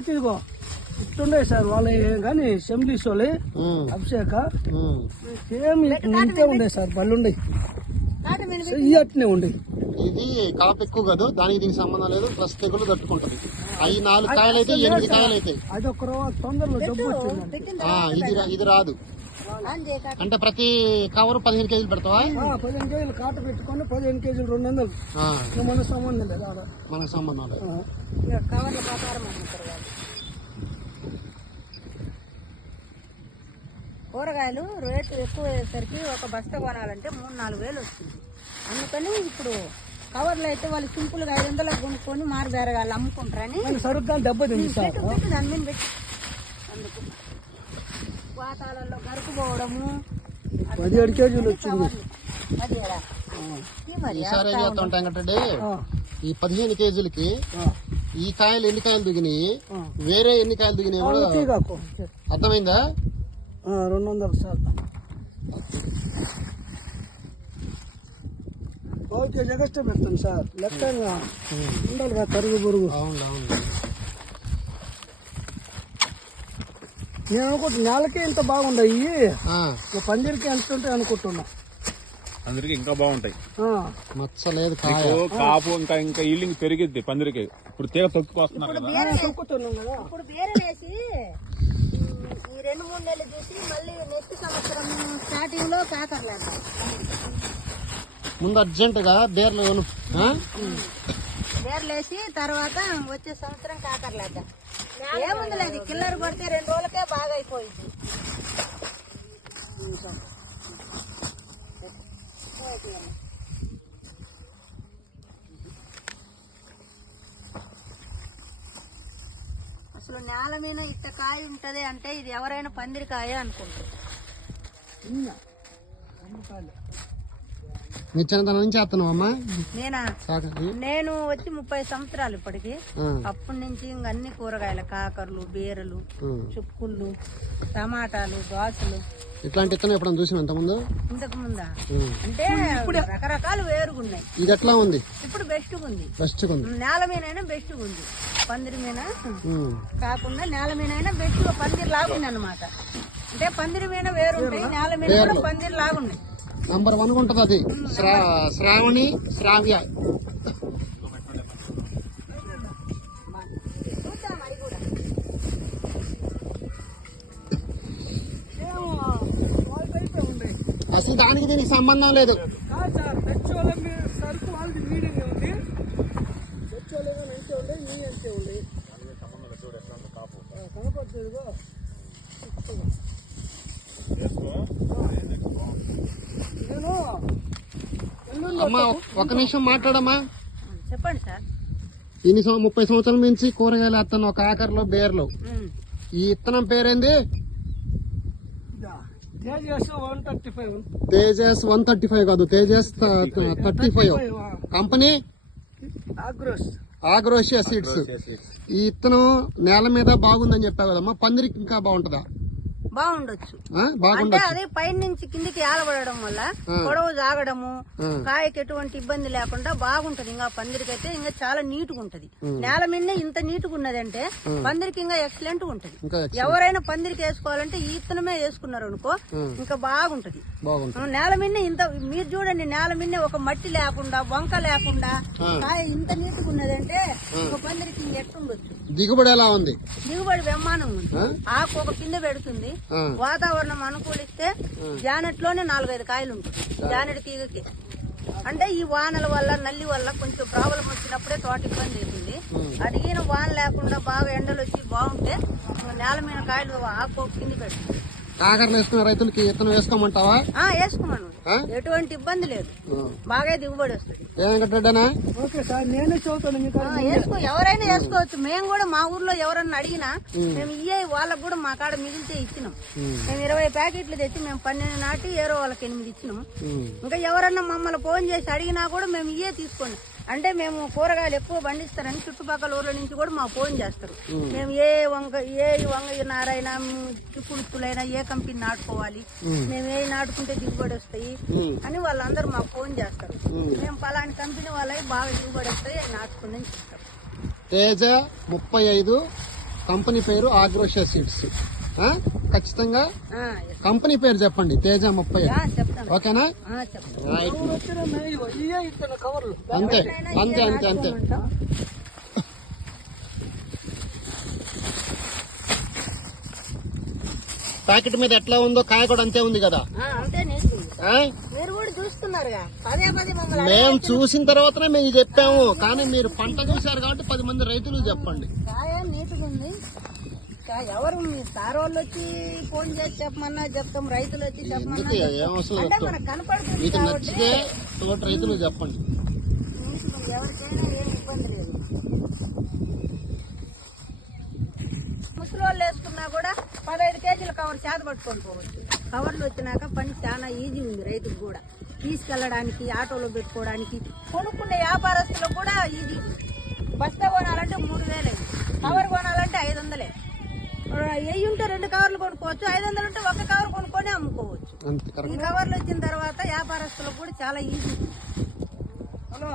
అయితే ఇదిగో ఇట్లుండే సార్ వాళ్ళ కానీ సెంబ్లీస్ వాళ్ళే అభిషేక సేమ్ ఇంతే ఉండే సార్ పళ్ళు ఉండే అట్నే ఉండే. ఇది కాపు ఎక్కువ కాదు, దానికి దీనికి సంబంధం లేదు. ప్లస్ తెగులు తట్టుకుంటది. అవి 4 కాయలు అయితే 8 కాయలు అయితే అది ఒక తొందరలో జబ్బు వచ్చింది. ఇది రాదు అంటే ప్రతి కవర్ 15 కేజీలు పెడతావా? 15 కేజీలు కాట పెట్టుకొని 15 కేజీలు 200. మనకు సంబంధం లేదు, మనకు సంబంధం లేదు. కూరగాయలు రేటు ఎక్కువ అయ్యేసరికి ఒక బస్తా కొనాలంటే 3-4 వేలు వస్తుంది. అందుకని ఇప్పుడు కవర్లు అయితే వాళ్ళు సింపుల్ గా 500 కొనుక్కొని మారు బేరగాళ్ళు అమ్ముకుంటారని సరుగ్గా దాని మీద పెట్టి అందుకు వాతాలలో గరుకు పోవడము 17 కేజీలు వచ్చింది. ఈసారి ఏం చేస్తా ఉంటాం కంటే ఈ 15 కేజీలకి ఈ కాయలు ఎన్ని కాయలు దిగినాయి, వేరే ఎన్ని కాయలు దిగినాయి కూడా అర్థమైందా? 200 సార్ ఓకే జగస్ట్ పెడతాను సార్. లెక్కగా ఉండాలి కదా తరుగు బురుగు. నేను అనుకుంటున్నా నేలకే ఇంత బాగుండయి, పందిరికి ఎంత ఉంటాయి అనుకుంటున్నా. అందరికి ఇంకా బాగుంటాయి, మచ్చలేదు కాపు ఇంకా ఇంకా ఈల్డింగ్ పెరిగిద్ది పందిరికి. ఇప్పుడు తీగ తొక్కుకొస్తున్నారు కదా, ఇప్పుడు బేరేసి ఈ 2-3 నెలలు చూసి మళ్ళీ నెక్స్ట్ సంవత్సరం స్టార్టింగ్ లో కాకర్లేదు. ముందు అర్జెంట్ గా బేర్లు బేర్లేసి తర్వాత వచ్చే సంవత్సరం కాకర్లేద్దాం. ఏముంది లేదు, కిల్లర్ పడితే 2 రోజులకే బాగా అయిపోయింది. అసలు నేల మీద ఇట్ట కాయ ఉంటది అంటే ఇది ఎవరైనా పందిరికాయ అనుకుంటారు. నీ చిన్నతనం నుంచి చేస్తున్నావు అమ్మా? నేను వచ్చి 30 సంవత్సరాలు ఇప్పటికి. అప్పటి నుంచి ఇంక అన్ని కూరగాయలు, కాకరలు, బీరలు, చుక్కుళ్ళు, టమాటాలు, దోసలు ఇట్లాంటి ఇత్తనం ఎప్పుడైనా చూసిన ఇంతకుముందు? ఇంతకు ముందా అంటే రకరకాలు వేరుగున్నాయి. ఇది ఎట్లా ఉంది? ఇప్పుడు బెస్ట్ ఉంది. నేల మీనైనా బెస్ట్ ఉంది, పందిరి మీద కాకుండా నేల మీనైనా బెస్ట్ పందిరి లాగుంది అన్నమాట. అంటే పందిరి మీద వేరుంటాయి, నేల మీద కూడా పందిరి లాగున్నాయి. నంబర్ 1 ఉంటది అది. శ్రావణి, శ్రావ్య. అసలు దానికి దీనికి సంబంధం లేదు. సరుకు వాళ్ళది మీడియం ఉంది, అంతే ఉండే, నీ అంతే ఉండే కనపడుతుంది. అమ్మా ఒక నిమిషం మాట్లాడమ్మా. చెప్పండి సార్. 30 సంవత్సరాల నుంచి కూరగాయలు వేస్తాను ఒక ఆకర్లో బేర్లో. ఈ ఇత్తనం పేరేంది? తేజస్ 135 కాదు, తేజస్ 35. Company ఆగ్రోషియా seeds. ఈ ఇత్తనం నేల మీద బాగుందని చెప్పావు కదమ్మా, పందిరికి ఇంకా బాగుంటుందా? బాగుండొచ్చు. అంటే అదే పైన నుంచి కిందికి ఏలబడడం వల్ల పొడవు జాగడము, కాయకి ఎటువంటి ఇబ్బంది లేకుండా బాగుంటది. ఇంకా పందిరికి అయితే ఇంకా చాలా నీటుగా ఉంటది. నేల మీద ఇంత నీటుగా ఉన్నదంటే పందిరికి ఇంకా ఎక్సలెంట్ ఉంటది. ఎవరైనా పందిరికి వేసుకోవాలంటే ఈ ఇత్తనమే వేసుకున్నారు అనుకో ఇంకా బాగుంటది. నేల మీద ఇంత మీరు చూడండి, నేల మీద ఒక మట్టి లేకుండా, వంక లేకుండా కాయ ఇంత నీటుగా ఉన్నదంటే ఒక పందిరికి ఎట్టుండొచ్చు. దిగుబడి ఎలా ఉంది? దిగుబడి బ్రహ్మాండంగా ఉంది. ఆకు ఒక కింద పెడుతుంది, వాతావరణం అనుకూలిస్తే జానెట్ లోనే 4-5 కాయలు ఉంటుంది జానెట్ తీగకి. అంటే ఈ వానల వల్ల, నల్లి వల్ల కొంచెం ప్రాబ్లం వచ్చినప్పుడే తోట ఇబ్బంది అవుతుంది. అడిగిన వాన లేకుండా బాగా ఎండలు వచ్చి బాగుంటే నేల మీద కాయలు ఆకు కింద పెడుతుంది. కాకరలు వేసుకున్న రైతులకి ఇత్తనం వేసుకోమంటావా? వేసుకోమను, ఎటువంటి ఇబ్బంది లేదు, బాగా దిగుబడి వస్తుంది. ఎవరైనా వేసుకోవచ్చు. మేము కూడా మా ఊర్లో ఎవరన్నా అడిగినా మేము వాళ్ళకు కూడా మా కాడ మిగిలితే ఇచ్చినాం. మేము 20 ప్యాకెట్లు తెచ్చి మేము 12 నాటి ఏరో వాళ్ళకి 8 ఇచ్చినాం. ఇంకా ఎవరన్నా మమ్మల్ని ఫోన్ చేసి అడిగినా కూడా మేము తీసుకోండి అంటే మేము కూరగాయలు ఎక్కువ పండిస్తారని చుట్టుపక్కల ఊర్ల నుంచి కూడా మా ఫోన్ చేస్తారు. మేము ఏ వంగ నారైనా, చిక్కుడులైనా ఏ కంపెనీ నాటుకోవాలి, మేము ఏ నాటుకుంటే దిగుబడి వస్తాయి అని వాళ్ళందరూ మాకు ఫోన్ చేస్తారు. మేము పలాని కంపెనీ వాళ్ళకి బాగా దిగుబడి వస్తాయి అవి నాటుకుందని చెప్తారు. తేజ 35 కంపెనీ పేరు ఆగ్రోషియా సీడ్స్. ఖచ్చితంగా కంపెనీ పేరు చెప్పండి, తేజ 30. చెప్తాను. ఓకేనా? చెప్తాను. రైట్. ఇయ్యే ఇస్తున్న కవర్లు. అంతే అంతే అంతే అంతే. ప్యాకెట్ మీద ఎట్లా ఉందో కాయ కూడా అంతే ఉంది కదా. అంతే నీట్గా. మీరు కూడా చూస్తున్నారుగా, పదే పదే మమ్మల్ని మేము చూసిన తర్వాతనే మేము చెప్పాము, కానీ మీరు పంట చూశారు కాబట్టి 10 మంది రైతులు చెప్పండి. కాయ నీట్గా ఉంది. ఎవరు మీ సార్ వాళ్ళు వచ్చి ఫోన్ చేసి చెప్పమన్నా చెప్తాం, రైతులు వచ్చి చెప్పమన్నా ఏం అవసరం అంటే లేదు. మనకు కనపడుతుంది మీకు కాబట్టి నచ్చితే తోటి రైతులు చెప్పండి. నీట్గా ఉంది. ఎవరికైనా ఏం ఇబ్బంది లేదు. ముసలి వాళ్ళు వేసుకున్నా కూడా 15 కేజీల కవర్ చేత పట్టుకొని పోవచ్చు. కవర్లు వచ్చినాక పని చాలా ఈజీ ఉంది రైతుకు కూడా, తీసుకెళ్లడానికి, ఆటోలో పెట్టుకోవడానికి, కొనుక్కునే వ్యాపారస్తులకు కూడా ఈజీ. బస్తా కొనాలంటే 3000, కవర్ కొనాలంటే 500. వెయ్యి ఉంటే 2 కవర్లు కొనుక్కోవచ్చు, 500 ఉంటే 1 కవర్ కొనుక్కొని అమ్ముకోవచ్చు. అంతే, కరెక్ట్. ఈ కవర్లు వచ్చిన తర్వాత వ్యాపారస్తులకు కూడా చాలా ఈజీ. హలో.